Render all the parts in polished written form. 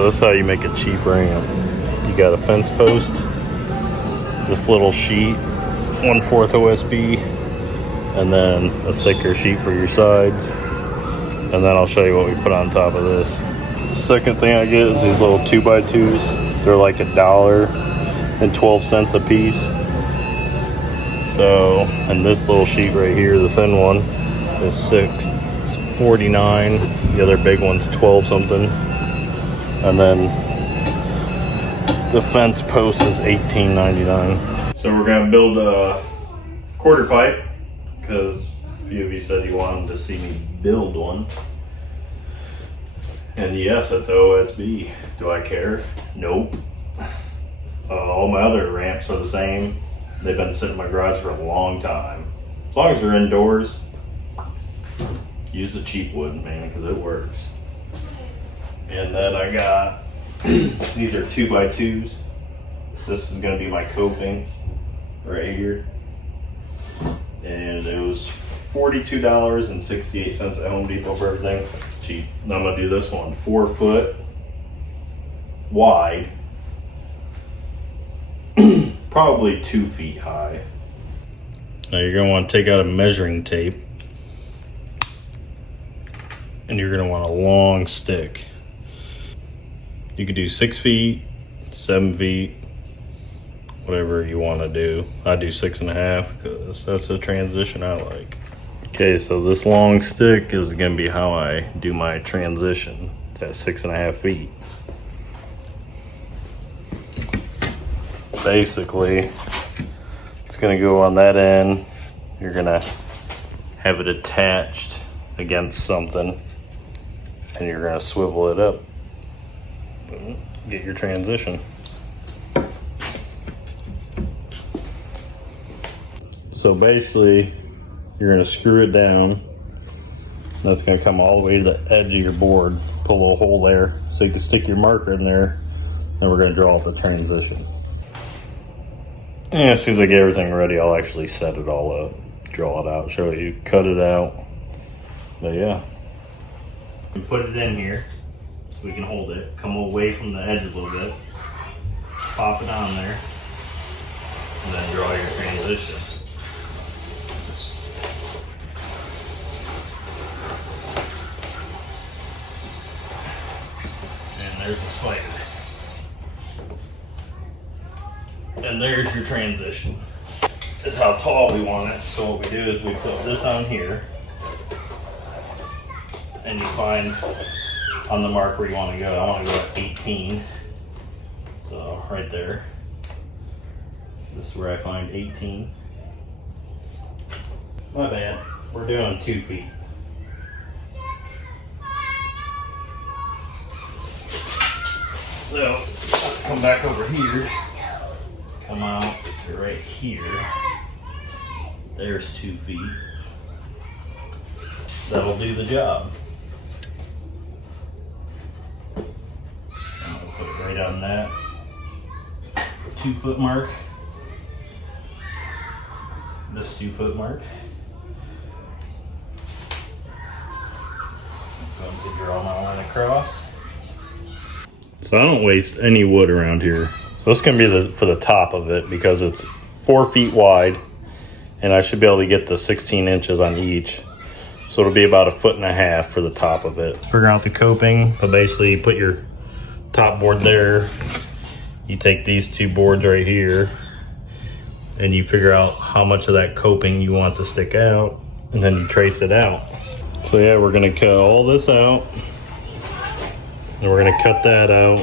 So that's how you make a cheap ramp. You got a fence post, this little sheet, 1/4 OSB, and then a thicker sheet for your sides. And then I'll show you what we put on top of this. Second thing I get is these little 2x2s. They're like $1.12 a piece. So, and this little sheet right here, the thin one, is $6.49. The other big one's 12 something. And then the fence post is $18.99. So we're gonna build a quarter pipe because a few of you said you wanted to see me build one. And yes, it's OSB. Do I care? Nope. All my other ramps are the same. They've been sitting in my garage for a long time. As long as they're indoors, use the cheap wood, man, because it works. And then I got, these are 2x2s. This is gonna be my coping right here. And it was $42.68 at Home Depot for everything. Cheap. And I'm gonna do this one 4 foot wide, probably 2 feet high. Now you're gonna want to take out a measuring tape, and you're gonna want a long stick. You could do 6 feet, 7 feet, whatever you want to do. I do 6.5 because that's the transition I like. Okay, so this long stick is gonna be how I do my transition. It's at 6.5 feet. Basically, it's gonna go on that end. You're gonna have it attached against something, and you're gonna swivel it up. Get your transition. So basically, you're gonna screw it down. That's gonna come all the way to the edge of your board. Put a little hole there so you can stick your marker in there. Then we're gonna draw out the transition. And as soon as I get everything ready, I'll actually set it all up, draw it out, show you, cut it out. But yeah. And put it in here so we can hold it. Come away from the edge a little bit. Pop it on there. And then draw your transition. There's the spider. And there's your transition. This is how tall we want it. So what we do is we put this on here, and you find on the mark where you want to go. I want to go at 18. So right there. This is where I find 18. My bad. We're doing 2 feet. So, let's come back over here, come out to right here. There's 2 feet. That'll do the job. I'm gonna put it right on that 2 foot mark. This 2 foot mark. I'm going to draw my line across. So I don't waste any wood around here. So this is gonna be for the top of it because it's 4 feet wide, and I should be able to get the 16 inches on each. So it'll be about 1.5 feet for the top of it. Figure out the coping. So basically you put your top board there. You take these 2 boards right here, and you figure out how much of that coping you want to stick out, and then you trace it out. So yeah, we're gonna cut all this out. And we're gonna cut that out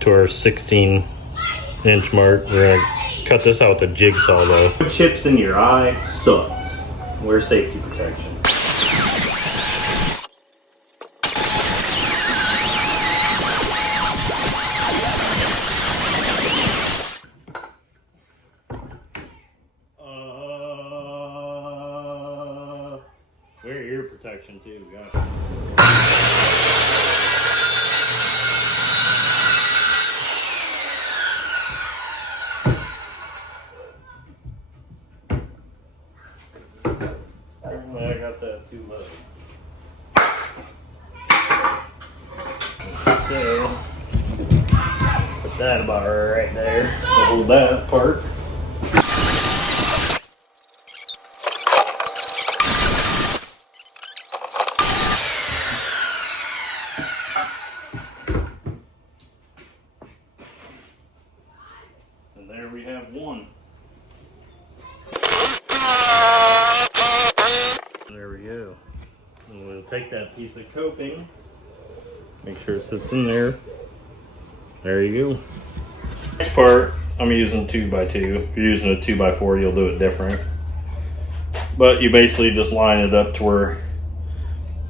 to our 16-inch mark. We're gonna cut this out with a jigsaw though. Put chips in your eye sucks. Wear safety protection. Wear ear protection too, gosh. I got that too low. So, Put that about right there. Hold that apart. And there we have one. There we go. And we'll take that piece of coping, make sure it sits in there. There you go. Next part, I'm using 2x2. If you're using a 2x4, you'll do it different. But you basically just line it up to where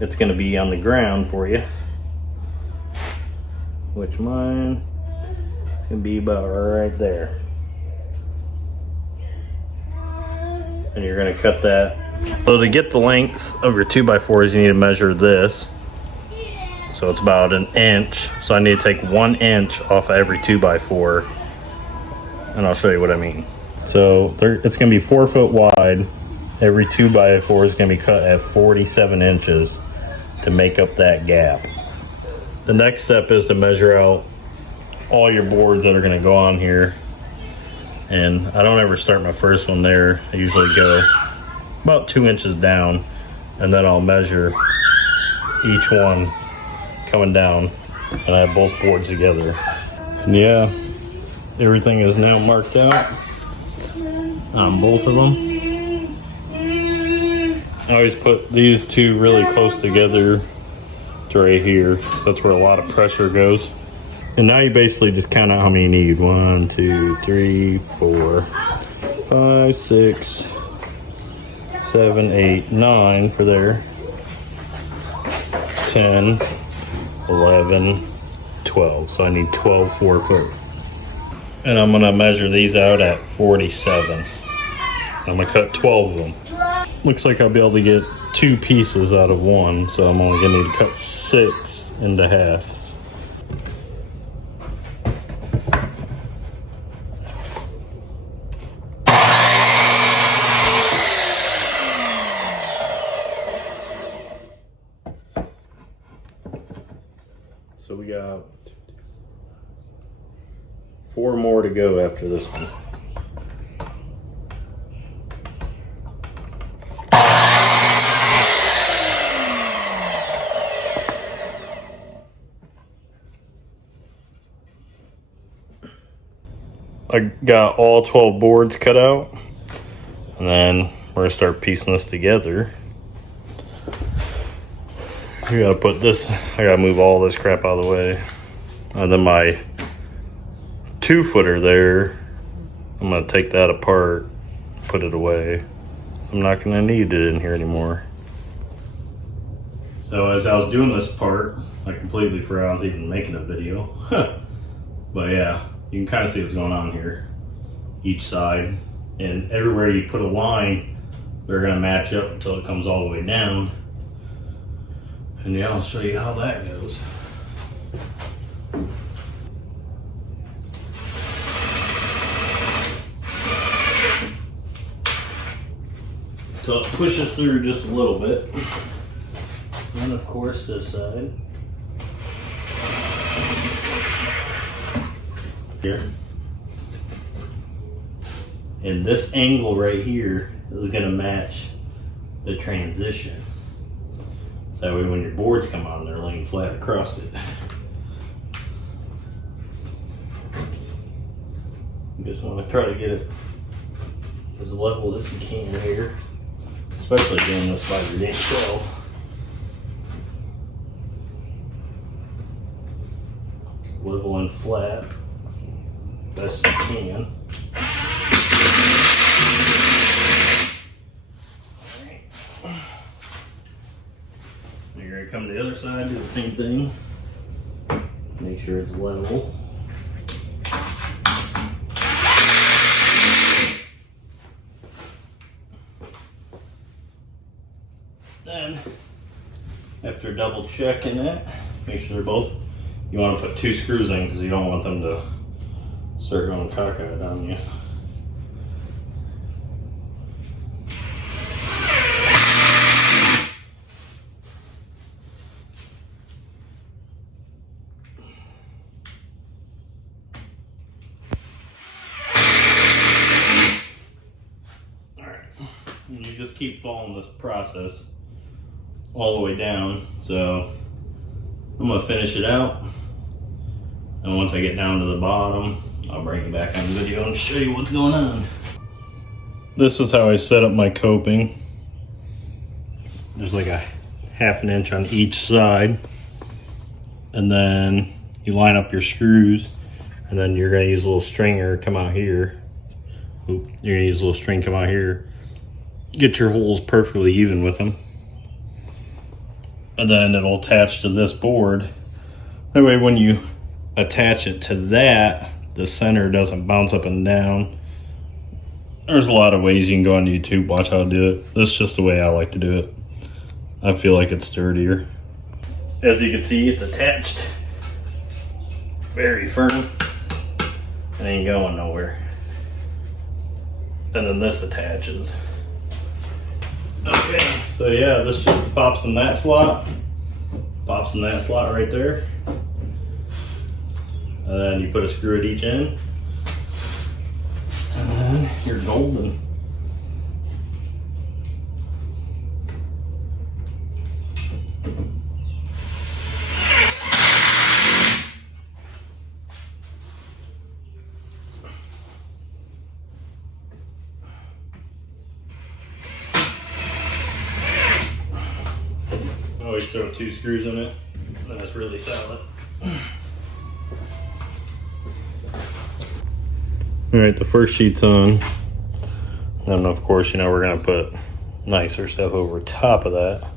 it's going to be on the ground for you. Which mine is going to be about right there. And you're going to cut that. So to get the length of your 2x4s, you need to measure this. So it's about 1 inch. So I need to take 1 inch off of every 2x4. And I'll show you what I mean. So it's going to be 4 foot wide. Every 2x4 is going to be cut at 47 inches to make up that gap. The next step is to measure out all your boards that are going to go on here. And I don't ever start my first one there. I usually go about 2 inches down, and then I'll measure each one coming down, and I have both boards together. And yeah, everything is now marked out on both of them. I always put these two really close together to right here, so that's where a lot of pressure goes. And now you basically just count out how many you need. 1, 2, 3, 4, 5, 6, 7, 8, 9 for there. 10, 11, 12. So I need 12 4-foot. And I'm gonna measure these out at 47. I'm gonna cut 12 of them. Looks like I'll be able to get 2 pieces out of one, so I'm only gonna need to cut 6 into halves. So we got 4 more to go after this one. I got all 12 boards cut out, and then we're gonna start piecing this together. We gotta put this, I gotta move all this crap out of the way. And then my 2-footer there, I'm gonna take that apart, put it away. I'm not gonna need it in here anymore. So as I was doing this part, I completely forgot I was even making a video. But yeah, you can kind of see what's going on here. Each side, and everywhere you put a line, they're gonna match up until it comes all the way down. And yeah, I'll show you how that goes. So it pushes through just a little bit. And of course this side. Here. And this angle right here is gonna match the transition. That way when your boards come on, they're laying flat across it. You just want to try to get it as level as you can here, especially doing this by your yourself. Level and flat, best you can. You're gonna come to the other side, do the same thing. Make sure it's level. Then, after double checking it, make sure they're both, you want to put 2 screws in because you don't want them to start going cockeyed on you. just keep following this process all the way down. So I'm gonna finish it out, and once I get down to the bottom, I'll bring it back on video and show you what's going on. This is how I set up my coping. There's like a ½ an inch on each side, and then you line up your screws, and then you're gonna use a little stringer come out here. You're gonna use a little string come out here, get your holes perfectly even with them, and then it'll attach to this board. That way when you attach it to that, the center doesn't bounce up and down. There's a lot of ways you can go on YouTube, watch how to do it. This is just the way I like to do it. I feel like it's sturdier. As you can see, it's attached very firm. It ain't going nowhere. And then this attaches. Okay, so yeah, this just pops in that slot. Pops in that slot right there. And then you put a screw at each end. And then you're golden. I always throw 2 screws in it, and then it's really solid. Alright, the first sheet's on. And of course, you know, we're gonna put nicer stuff over top of that.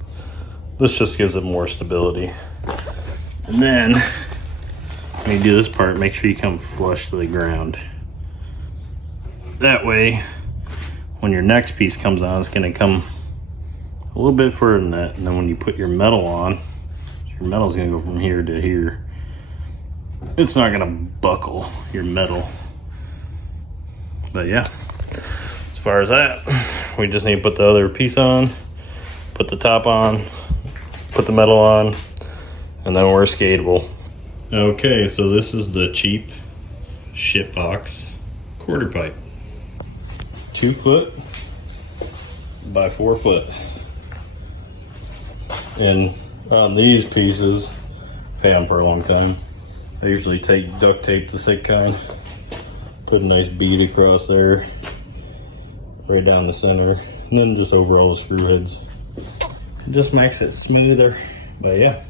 This just gives it more stability. And then, when you do this part, make sure you come flush to the ground. That way, when your next piece comes on, it's gonna come a little bit further than that. And then when you put your metal on, your metal's gonna go from here to here. It's not gonna buckle your metal. But yeah, as far as that, we just need to put the other piece on, put the top on, put the metal on, and then we're skatable. Okay, so this is the cheap shitbox quarter pipe. 2 foot by 4 foot. And on these pieces, I've had them for a long time. I usually duct tape the thick kind. Put a nice bead across there, right down the center, and then just over all the screw heads. It just makes it smoother. But yeah,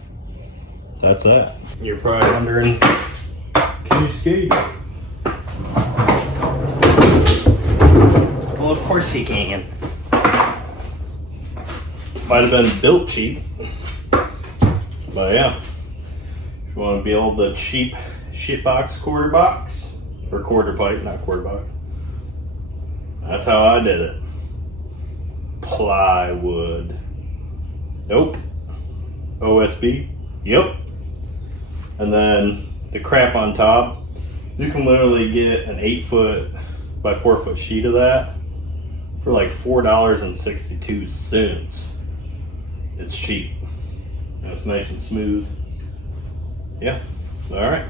that's that. You're probably wondering, can you skate? Well, of course you can. Might have been built cheap, but yeah. If you want to build the cheap shitbox quarter box, or quarter pipe, not quarter box. That's how I did it. Plywood. Nope. OSB. Yep. And then the crap on top. You can literally get an 8 foot by 4 foot sheet of that for like $4.62. It's cheap. And it's nice and smooth. Yeah. All right.